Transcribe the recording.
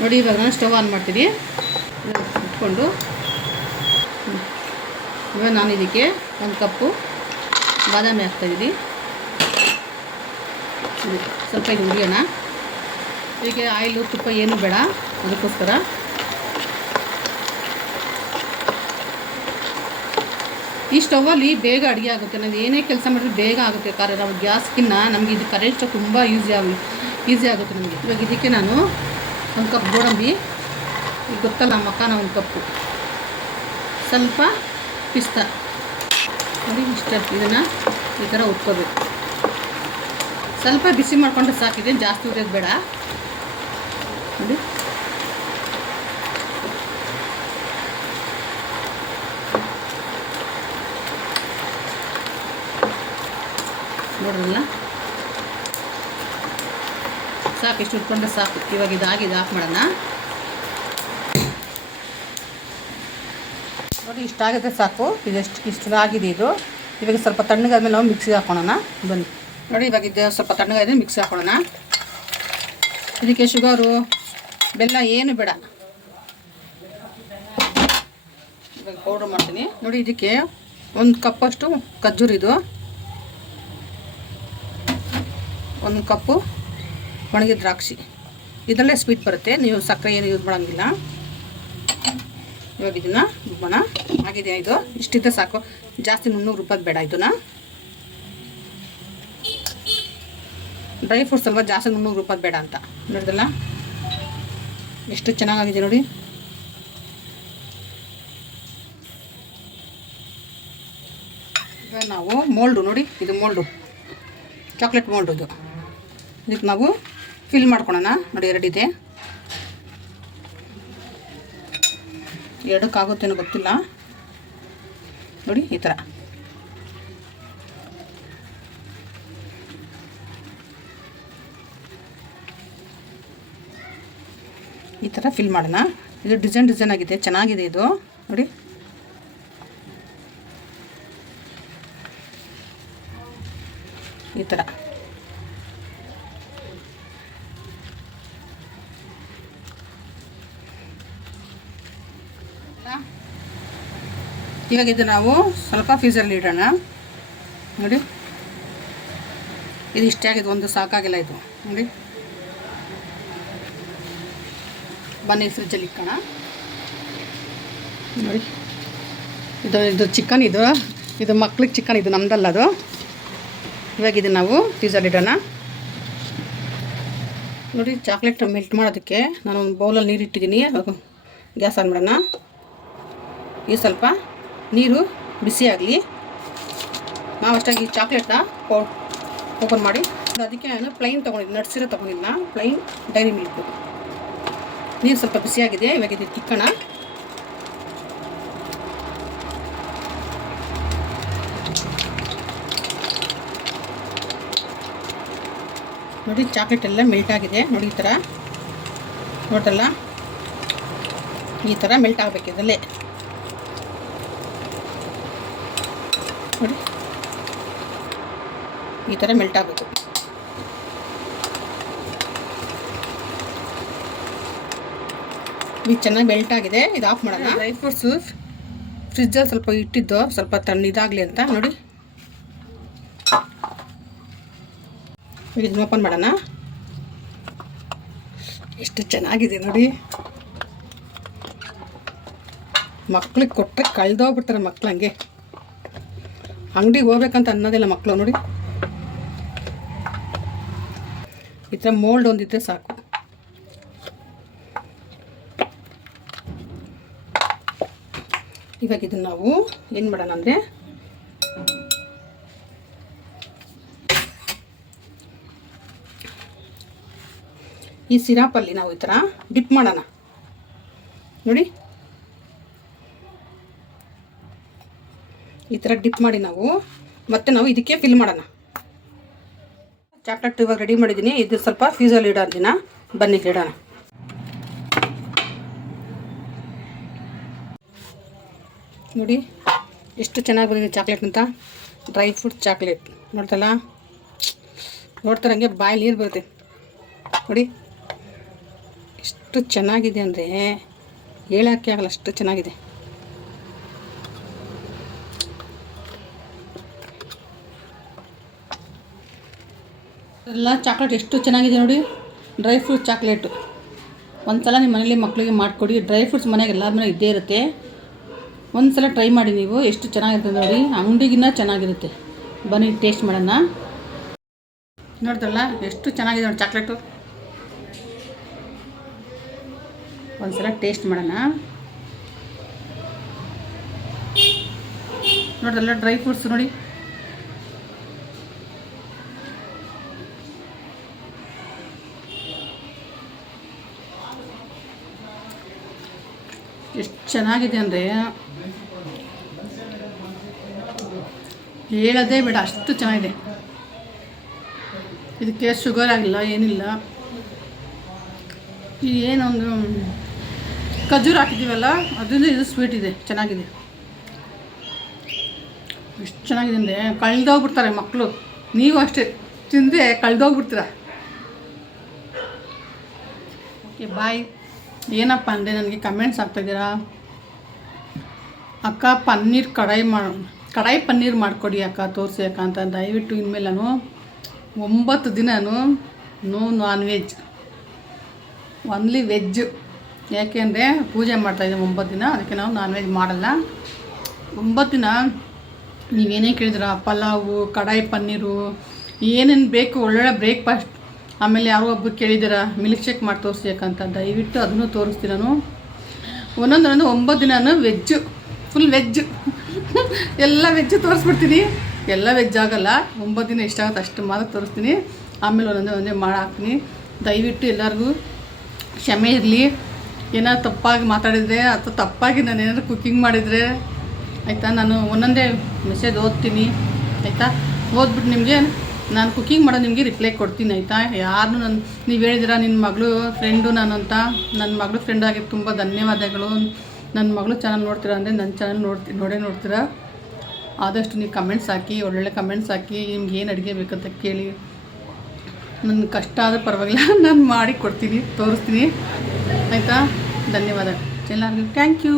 ನೋಡಿ ಇವಾಗ ನಾನು ಸ್ಟವ್ ಆನ್ ಮಾಡ್ತೀನಿ. ಇಟ್ಕೊಂಡು ಇವಾಗ ನಾನು ಇದಕ್ಕೆ 1 ಕಪ್ಪು ಬಾದಾಮಿ ಹಾಕ್ತಾಯಿದ್ದೀನಿ. ಸ್ವಲ್ಪ ಇದು ಹುರಿಯೋಣ. ಇದಕ್ಕೆ ಆಯಿಲು ತುಪ್ಪ ಏನೂ ಬೇಡ, ಅದಕ್ಕೋಸ್ಕರ ಈ ಸ್ಟವಲ್ಲಿ ಬೇಗ ಅಡುಗೆ ಆಗುತ್ತೆ. ನಾವು ಏನೇ ಕೆಲಸ ಮಾಡಿದ್ರೆ ಬೇಗ ಆಗುತ್ತೆ. ಕಾರಣ ನಾವು ಗ್ಯಾಸ್ಗಿನ್ನ ನಮಗೆ ಇದು ಕರೆಂಟ್ ಸ್ಟವ್ ತುಂಬ ಈಸಿ ಆಗುತ್ತೆ ನಮಗೆ. ಇವಾಗ ಇದಕ್ಕೆ ನಾನು 1 ಕಪ್ ಗೋಡಂಬಿ, ಈಗ ಗೊತ್ತಲ್ಲ ಮಕಾನ 1 ಕಪ್ಪು, ಸ್ವಲ್ಪ ಪಿಸ್ತಾ ನೋಡಿ ಇಷ್ಟ. ಇದನ್ನು ಈ ಥರ ಉಟ್ಕೋಬೇಕು. ಸ್ವಲ್ಪ ಬಿಸಿ ಮಾಡಿಕೊಂಡ್ರೆ ಸಾಕಿದೆ, ಜಾಸ್ತಿ ಉರಿಯೋದು ಬೇಡ. ನೋಡಿ ನೋಡ್ರಲ್ಲ, ಸಾಕು. ಇಷ್ಟು ಉಟ್ಕೊಂಡ್ರೆ ಸಾಕು. ಇವಾಗ ಇದಾಗಿದೆ, ಆಫ್ ಮಾಡೋಣ. ನೋಡಿ ಇಷ್ಟಾಗಿದೆ ಸಾಕು. ಇಷ್ಟು ಆಗಿದೆ ಇದು. ಇವಾಗ ಸ್ವಲ್ಪ ತಣ್ಣಗಾದ್ಮೇಲೆ ನಾವು ಮಿಕ್ಸಿಗೆ ಹಾಕೋಣ. ಬನ್ನಿ ನೋಡಿ, ಇವಾಗ ಇದು ಸ್ವಲ್ಪ ತಣ್ಣಗಾದ್ರೆ ಮಿಕ್ಸಿ ಹಾಕೋಣ. ಇದಕ್ಕೆ ಶುಗರು ಬೆಲ್ಲ ಏನು ಬೇಡ. ಇವಾಗ ಪೌಡ್ರ್ ಮಾಡ್ತೀನಿ. ನೋಡಿ ಇದಕ್ಕೆ 1 ಕಪ್ಪಷ್ಟು ಖರ್ಜೂರ, ಇದು 1 ಕಪ್ಪು ಒಣಗಿದ ದ್ರಾಕ್ಷಿ. ಇದರಲ್ಲೇ ಸ್ವೀಟ್ ಬರುತ್ತೆ, ನೀವು ಸಕ್ಕರೆ ಏನು ಯೂಸ್ ಮಾಡೋಂಗಿಲ್ಲ. ಇವಾಗ ಇದನ್ನು ರುಬ್ಬೋಣ. ಆಗಿದೆ ಇದು, ಇಷ್ಟಿದ್ದ ಸಾಕು. ಜಾಸ್ತಿ 300 ರೂಪಾಯಿ ಬೇಡ. ಇದನ್ನು ಡ್ರೈ ಫ್ರೂಟ್ಸ್ ಅಲ್ವಾ, ಜಾಸ್ತಿ 300 ರೂಪಾಯಿ ಬೇಡ ಅಂತ ನೋಡಿದಲ್ಲ. ಎಷ್ಟು ಚೆನ್ನಾಗಿದೆ ನೋಡಿ. ಇವಾಗ ನಾವು ಮೋಲ್ಡು ನೋಡಿ, ಇದು ಮೋಲ್ಡು, ಚಾಕ್ಲೇಟ್ ಮೋಲ್ಡು. ಇದು ಇದಕ್ಕೆ ನಾವು ಫಿಲ್ ಮಾಡ್ಕೊಳೋಣ. ನೋಡಿ 2 ಇದೆ. 2ಕ್ಕಾಗುತ್ತೇನೋ ಗೊತ್ತಿಲ್ಲ. ನೋಡಿ ಈ ಥರ ಫಿಲ್ ಮಾಡೋಣ. ಇದು ಡಿಸೈನ್ ಆಗಿದೆ, ಚೆನ್ನಾಗಿದೆ ಇದು ನೋಡಿ. ಈ ಥರ ಇವಾಗ ಇದು ನಾವು ಸ್ವಲ್ಪ ಫ್ರೀಜರಲ್ಲಿ ಇಡೋಣ. ನೋಡಿ ಇದು ಇಷ್ಟೇ ಆಗಿದೆ, ಒಂದು ಸಾಕಾಗಿಲ್ಲ ಇದು ನೋಡಿ. ಬನ್ನಿ ಫ್ರಿಜ್ಜಲ್ಲಿ ಇಕ್ಕೋಣ. ನೋಡಿ ಇದು ಚಿಕನ್, ಇದು ಮಕ್ಳಿಗೆ ಚಿಕನ್, ಇದು ನಮ್ದಲ್ಲ ಅದು. ಇವಾಗ ಇದನ್ನು ನಾವು ಫ್ರೀಜಲ್ಲಿ ಇಡೋಣ. ನೋಡಿ ಚಾಕ್ಲೇಟ್ ಮೆಲ್ಟ್ ಮಾಡೋದಕ್ಕೆ ನಾನು ಒಂದು ಬೌಲಲ್ಲಿ ನೀರು ಇಟ್ಟಿದ್ದೀನಿ. ಗ್ಯಾಸ್ ಆನ್ ಮಾಡೋಣ. ಈ ಸ್ವಲ್ಪ ನೀರು ಬಿಸಿ ಆಗಲಿ. ನಾವು ಅಷ್ಟಾಗಿ ಚಾಕ್ಲೇಟ್ನ ಓಪನ್ ಮಾಡಿ, ಅದಕ್ಕೆ ನಾನು ಪ್ಲೈನ್ ತೊಗೊಂಡಿದ್ದು, ನಟ್ಸಿರೋ ತೊಗೊಂಡಿಲ್ಲ, ಪ್ಲೈನ್ ಡೈರಿ ಮಿಲ್ಕ್. ನೀರು ಸ್ವಲ್ಪ ಬಿಸಿಯಾಗಿದೆ. ಇವಾಗ ಇದು ತಿಕ್ಕೋಣ. ನೋಡಿ ಚಾಕ್ಲೇಟ್ ಎಲ್ಲ ಮೆಲ್ಟ್ ಆಗಿದೆ. ನೋಡಿ ಈ ಥರ ನೋಡ್ರಲ್ಲ, ಈ ಥರ ಮೆಲ್ಟ್ ಆಗಬೇಕು ಇದರಲ್ಲೇ. ನೋಡಿ ಈ ಥರ ಮೆಲ್ಟ್ ಆಗಬೇಕು. ಇದು ಚೆನ್ನಾಗಿ ಮೆಲ್ಟ್ ಆಗಿದೆ. ಇದು ಆಫ್ ಮಾಡೋಣ. ಡ್ರೈ ಫ್ರೂಟ್ಸು ಫ್ರಿಜ್ಜಲ್ಲಿ ಸ್ವಲ್ಪ ಇಟ್ಟಿದ್ದು, ಸ್ವಲ್ಪ ತಣ್ಣದಾಗಲಿ ಅಂತ ನೋಡಿ. ಇದನ್ನ ಓಪನ್ ಮಾಡೋಣ. ಎಷ್ಟು ಚೆನ್ನಾಗಿದೆ ನೋಡಿ. ಮಕ್ಳಿಗೆ ಕೊಟ್ಟರೆ ಕಳೆದೋಗ್ಬಿಡ್ತಾರೆ ಮಕ್ಳು. ಹಂಗೆ ಅಂಗಡಿಗೆ ಹೋಗ್ಬೇಕಂತ ಅನ್ನೋದಿಲ್ಲ ಮಕ್ಕಳು. ನೋಡಿ ಈ ಥರ ಮೋಲ್ಡ್ ಒಂದಿದ್ರೆ ಸಾಕು. ಇವಾಗ ಇದನ್ನು ನಾವು ಏನು ಮಾಡೋಣ ಅಂದರೆ, ಈ ಸಿರಾಪಲ್ಲಿ ನಾವು ಈ ಥರ ಡಿಪ್ ಮಾಡೋಣ. ನೋಡಿ ಈ ಥರ ಡಿಪ್ ಮಾಡಿ ನಾವು ಮತ್ತೆ ನಾವು ಇದಕ್ಕೆ ಫಿಲ್ ಮಾಡೋಣ. ಚಾಕ್ಲೇಟ್ ಇವಾಗ ರೆಡಿ ಮಾಡಿದ್ದೀನಿ. ಇದು ಸ್ವಲ್ಪ ಫ್ರೀಜಲ್ಲಿ ಇಡೋಣ ದಿನ. ಬನ್ನಿ ಇಡೋಣ. ನೋಡಿ ಎಷ್ಟು ಚೆನ್ನಾಗಿ ಬಂದಿದೆ ಚಾಕ್ಲೇಟ್ ಅಂತ. ಡ್ರೈ ಫ್ರೂಟ್ ಚಾಕ್ಲೇಟ್ ನೋಡ್ತಲ್ಲ, ನೋಡ್ತಾರೆ ಹಂಗೆ ಬಾಯಲ್ಲಿ ನೀರು ಬರುತ್ತೆ ನೋಡಿ. ಎಷ್ಟು ಚೆನ್ನಾಗಿದೆ ಅಂದರೆ ಹೇಳೋಕ್ಕೆ ಆಗಲ್ಲ, ಅಷ್ಟು ಚೆನ್ನಾಗಿದೆ. ಎಲ್ಲ ಚಾಕ್ಲೇಟ್ ಎಷ್ಟು ಚೆನ್ನಾಗಿದೆ ನೋಡಿ, ಡ್ರೈ ಫ್ರೂಟ್ಸ್ ಚಾಕ್ಲೇಟು. ಒಂದು ಸಲ ನಿಮ್ಮ ಮನೇಲಿ ಮಕ್ಕಳಿಗೆ ಮಾಡಿಕೊಡಿ. ಡ್ರೈ ಫ್ರೂಟ್ಸ್ ಮನೆಗೆ ಎಲ್ಲರ ಮನೆ ಇದ್ದೇ ಇರುತ್ತೆ. ಒಂದು ಸಲ ಟ್ರೈ ಮಾಡಿ ನೀವು, ಎಷ್ಟು ಚೆನ್ನಾಗಿರುತ್ತೆ ನೋಡಿ, ಅಂಗಡಿಗಿನ್ನ ಚೆನ್ನಾಗಿರುತ್ತೆ. ಬನ್ನಿ ಟೇಸ್ಟ್ ಮಾಡೋಣ. ನೋಡಿದ್ರಲ್ಲ ಎಷ್ಟು ಚೆನ್ನಾಗಿದೆ ನೋಡಿ ಚಾಕ್ಲೇಟು. ಒಂದು ಸಲ ಟೇಸ್ಟ್ ಮಾಡೋಣ. ನೋಡಿದ್ರಲ್ಲ ಡ್ರೈ ಫ್ರೂಟ್ಸ್ ನೋಡಿ, ಎಷ್ಟು ಚೆನ್ನಾಗಿದೆ ಅಂದರೆ ಹೇಳೋದೇ ಬೇಡ, ಅಷ್ಟು ಚೆನ್ನಾಗಿದೆ. ಇದಕ್ಕೆ ಶುಗರ್ ಆಗಿಲ್ಲ, ಏನಿಲ್ಲ. ಏನೊಂದು ಖಜೂರು ಹಾಕಿದ್ದೀವಲ್ಲ, ಅದರಿಂದ ಇದು ಸ್ವೀಟ್ ಇದೆ, ಚೆನ್ನಾಗಿದೆ. ಎಷ್ಟು ಚೆನ್ನಾಗಿದೆ ಅಂದರೆ ಕಳೆದೋಗ್ಬಿಡ್ತಾರೆ ಮಕ್ಕಳು. ನೀವು ಅಷ್ಟೇ ತಿಂದರೆ ಕಳೆದೋಗ್ಬಿಡ್ತೀರ. Okay bye. ಏನಪ್ಪ ಅಂದರೆ ನನಗೆ ಕಮೆಂಟ್ಸ್ ಆಗ್ತಾಯಿದ್ದೀರಾ, ಅಕ್ಕ ಕಡಾಯಿ ಪನ್ನೀರ್ ಮಾಡಿಕೊಡಿ ಅಕ್ಕ, ತೋರಿಸಿ ಅಕ್ಕ ಅಂತ. ದಯವಿಟ್ಟು ಇನ್ಮೇಲೆ ನಾನು 9 ದಿನವೂ no non veg, only veg. ಯಾಕೆಂದರೆ ಪೂಜೆ ಮಾಡ್ತಾಯಿದ್ದೀವಿ 9 ದಿನ, ಅದಕ್ಕೆ ನಾವು ನಾನ್ ವೆಜ್ ಮಾಡಲ್ಲ. 9 ದಿನ ನೀವೇನೇ ಕೇಳಿದ್ರ, ಪಲಾವು, ಕಡಾಯಿ ಪನ್ನೀರು, ಏನೇನು ಬೇಕು, ಒಳ್ಳೊಳ್ಳೆ ಬ್ರೇಕ್ಫಾಸ್ಟ್. ಆಮೇಲೆ ಯಾರೋ ಒಬ್ಬರು ಕೇಳಿದಾರ ಮಿಲ್ಕ್ ಶೇಕ್ ಮಾಡಿ ತೋರಿಸಿ ಯಾಕಂತ, ದಯವಿಟ್ಟು ಅದನ್ನು ತೋರಿಸ್ತೀನಿ ನಾನು. ಒಂದೊಂದು 9 ದಿನವೂ ವೆಜ್ಜು, ಫುಲ್ ವೆಜ್ಜು. ಎಲ್ಲ ವೆಜ್ಜು ತೋರಿಸ್ಬಿಡ್ತೀನಿ. ಎಲ್ಲ ವೆಜ್ ಆಗೋಲ್ಲ, 9 ದಿನ ಎಷ್ಟಾಗುತ್ತೆ ಅಷ್ಟು ಮಾತ್ರ ತೋರಿಸ್ತೀನಿ. ಆಮೇಲೆ ಒಂದೊಂದೇ ಮಾಡಿ ಹಾಕ್ತೀನಿ. ದಯವಿಟ್ಟು ಎಲ್ಲರಿಗೂ ಕ್ಷಮೆ ಇರಲಿ. ಏನಾದ್ರು ತಪ್ಪಾಗಿ ಮಾತಾಡಿದರೆ ಅಥವಾ ತಪ್ಪಾಗಿ ನಾನು ಏನಾದರೂ ಕುಕ್ಕಿಂಗ್ ಮಾಡಿದರೆ ಆಯಿತಾ, ನಾನು ಒಂದೊಂದೇ ಮೆಸೇಜ್ ಓದ್ತೀನಿ ಆಯಿತಾ. ಓದ್ಬಿಟ್ಟು ನಿಮಗೆ ನಾನು ಕುಕ್ಕಿಂಗ್ ಮಾಡೋದು ನಿಮಗೆ ರಿಪ್ಲೈ ಕೊಡ್ತೀನಿ ಆಯಿತಾ. ಯಾರನ್ನೂ ನೀವು ಹೇಳಿದಿರ ನಿನ್ನ ಮಗಳು ಫ್ರೆಂಡು ನಾನು ಅಂತ, ನನ್ನ ಮಗಳು ಫ್ರೆಂಡ್ ಆಗಿ ತುಂಬ ಧನ್ಯವಾದಗಳು. ನನ್ನ ಮಗಳು ಚಾನಲ್ ನೋಡ್ತೀರಾ ಅಂದರೆ ನನ್ನ ಚಾನಲ್ ನೋಡ್ತೀರಾ. ಆದಷ್ಟು ನೀವು ಕಮೆಂಟ್ಸ್ ಹಾಕಿ, ಒಳ್ಳೊಳ್ಳೆ ಕಮೆಂಟ್ಸ್ ಹಾಕಿ, ನಿಮ್ಗೆ ಏನು ಅಡುಗೆ ಬೇಕಂತ ಕೇಳಿ. ನನ್ನ ಕಷ್ಟ ಆದರೂ ಪರವಾಗಿಲ್ಲ, ನಾನು ಮಾಡಿ ಕೊಡ್ತೀನಿ, ತೋರಿಸ್ತೀನಿ ಆಯಿತಾ. ಧನ್ಯವಾದ ಎಲ್ಲರಿಗೂ. Thank you.